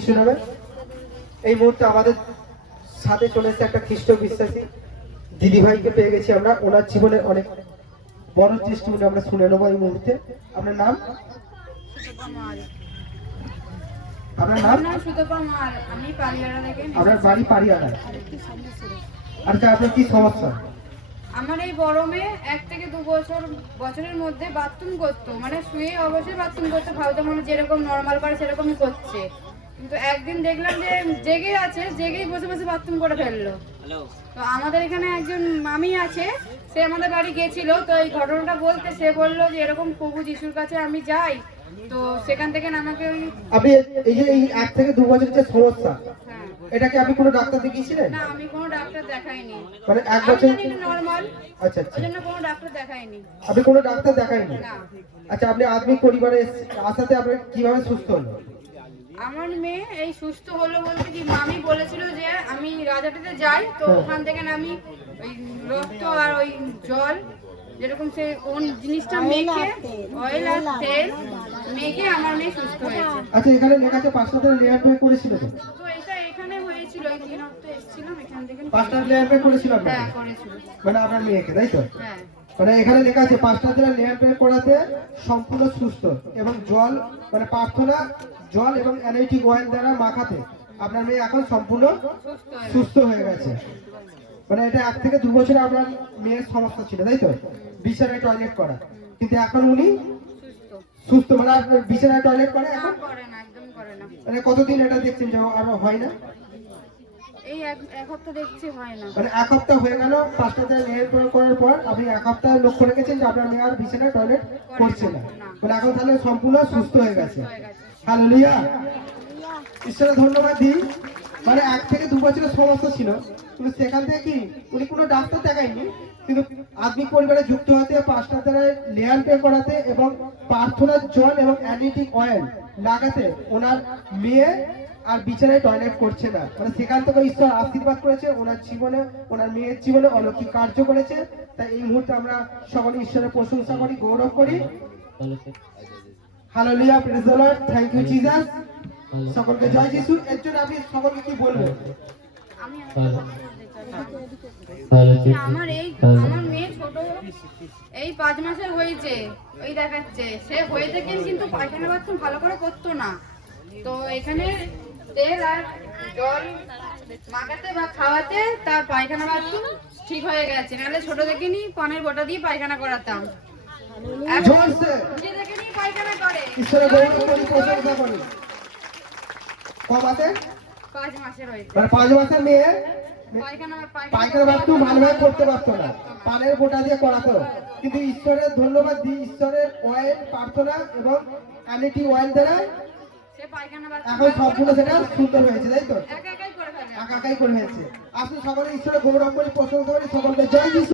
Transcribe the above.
যিশু নামে। এই মুহূর্তে আমাদের সাথে চলে এসেছে একটা খ্রিস্ট বিশ্বাসী দিদিভাইকে পেয়ে গেছি আমরা। ওনার জীবনে অনেক বড় টেস্টিমনি আমরা শুনে নেবো এই মুহূর্তে। আপনার নাম? আপনার নাম? আপনার বাড়ি পারিয়ানা। আচ্ছা, আপনার কি সমস্যা? আমার এই বড় মেয়ে 1 থেকে 2 বছরের মধ্যে বাথরুম করতো, মানে শুয়ে অবশ্যই বাথরুম করতে, ভাবতো মানে যেরকম নর্মাল করে সেরকমই করছে। কিন্তু একদিন দেখলাম যে জেগে আছে, জেগেই বসে বসে বাথরুম করে ফেললো। তো আমাদের এখানে একজন মামি আছে, সে আমাদের বাড়ি গেছিল। তো এই ঘটনাটা বলতে সে বললো যে এরকম প্রভু যিশুর কাছে আমি যাই, তো সেখান থেকে আমাকে ওই আপনি এই যে এই 1 থেকে 2 বছরের যে সমস্যা, এটাকে আপনি কোনো ডাক্তার দেখিয়েছিলেন? না, আমি কোনো ডাক্তার দেখাইনি। মানে 1 বছর নরমাল। আচ্ছা আচ্ছা, ওজন্য কোনো ডাক্তার দেখাইনি। আপনি কোনো ডাক্তার দেখাইনি? না। আচ্ছা, আপনি আদমি পরিবারে আসাতে আপনি কিভাবে সুস্থ হলেন? আমার মেয়ে এই সুস্থ হলো বলতে কি, মামি বলেছিল যে আমি রাজাটিতে যাই, তো ওখান থেকে আমি ওই রক্ত আর ওই জল যেরকম সে কোন জিনিসটা মেখে, অয়েল আর তেল মেখে আমার মেয়ে সুস্থ হয়েছে। আচ্ছা, এখানে লেখা আছে 5টা দিন লেয়ার পে করেছিল তো? তো এটা এখানে হয়েছিল, এই দিন তো এসেছিলাম এখান থেকে। 5টা লেয়ার পে করেছিল আপনি? হ্যাঁ, করেছিল। মানে আপনার মেয়েকে, তাই তো? হ্যাঁ। মানে এখানে লেখা আছে 5টা দিন লেয়ার পে করাতে সম্পূর্ণ সুস্থ, এবং জল মানে প্রার্থনা জল এবং অ্যানাইটিক অয়েল দ্বারা মাখাতে আপনার মেয়ে এখন সম্পূর্ণ সুস্থ হয়ে গেছে। মানে এটা 1 থেকে 2 বছরে আপনার মেয়ের সমস্যা ছিল, তাই তো? বিছানায় টয়লেট করা, কিন্তু এখন উনি সুস্থ। মানে আপনার বিছানায় টয়লেট করে এখন? করে না, একদম করে না। মানে কতদিন এটা দেখছেন যে আর হয় না? এই এক সপ্তাহ দেখছি হয় না। মানে 1 সপ্তাহ হয়ে গেল 5টা দিন লেয়ার করার পর আপনি 1 সপ্তাহ লক্ষ্য রেখেছেন যে আপনার মেয়ে আর বিছানায় টয়লেট করছে না। মানে এখন তাহলে সম্পূর্ণ সুস্থ হয়ে গেছে। হালেলুয়া, ঈশ্বরের ধন্যবাদ দিই। মানে 1 থেকে 2 বছরের সমস্যা ছিল, কিন্তু সেখান থেকে কি উনি কোনো ডাক্তার দেখায়নি, কিন্তু আধুনিক পরিবারে যুক্ত হতে 5টা দ্বারা লেয়ার পে করাতে এবং প্রার্থনার জল এবং অ্যানিটিক অয়েল লাগাতে ওনার মেয়ে আর বিছানায় টয়লেট করছে না। মানে সেখান থেকে ঈশ্বর আশীর্বাদ করেছে ওনার জীবনে, ওনার মেয়ের জীবনে অলৌকিক কার্য করেছে। তাই এই মুহূর্তে আমরা সকলে ঈশ্বরের প্রশংসা করি, গৌরব করি। Hallelujah, praise the Lord, thank you Jesus. সকলকে জয় যিশু। এর জন্য আপনি সকলকে কি বলবেন? আমার মেয়ে ছোট, এই 5 মাসের হয়েছে, ওই দেখাচ্ছে সে হয়ে থেকে কিন্তু পায়খানা বাথরুম ভালো করে করতো না। তো এখানে তেল আর জল মাখাতে বা খাওয়াতে তার পায়খানা বাথরুম ঠিক হয়ে গেছে। নাহলে ছোট থেকে নি পানের বোটা দিয়ে পায়খানা করাতাম, নিজে থেকে নি পায়খানা করে। ঈশ্বরের গৌরব করি, প্রশংসা করি। কমাতে 5 মাসের হয়েছে, মানে 5 মাসের মেয়ে পায়খানা বাথরুম ভালোভাবে করতে পারতো না, পানের বোটা দিয়ে করাতো। কিন্তু ঈশ্বরের ধন্যবাদ দিই, ঈশ্বরের অয়েল প্রার্থনা এবং অ্যানিটি অয়েল দ্বারা এখন সম্পূর্ণ সেটা সুন্দর হয়েছে, তাই তো? একাই করে হয়েছে। আসলে সকলে ঈশ্বরের গৌরব করি, প্রশংসা করি। সকলকে জয় যিশু।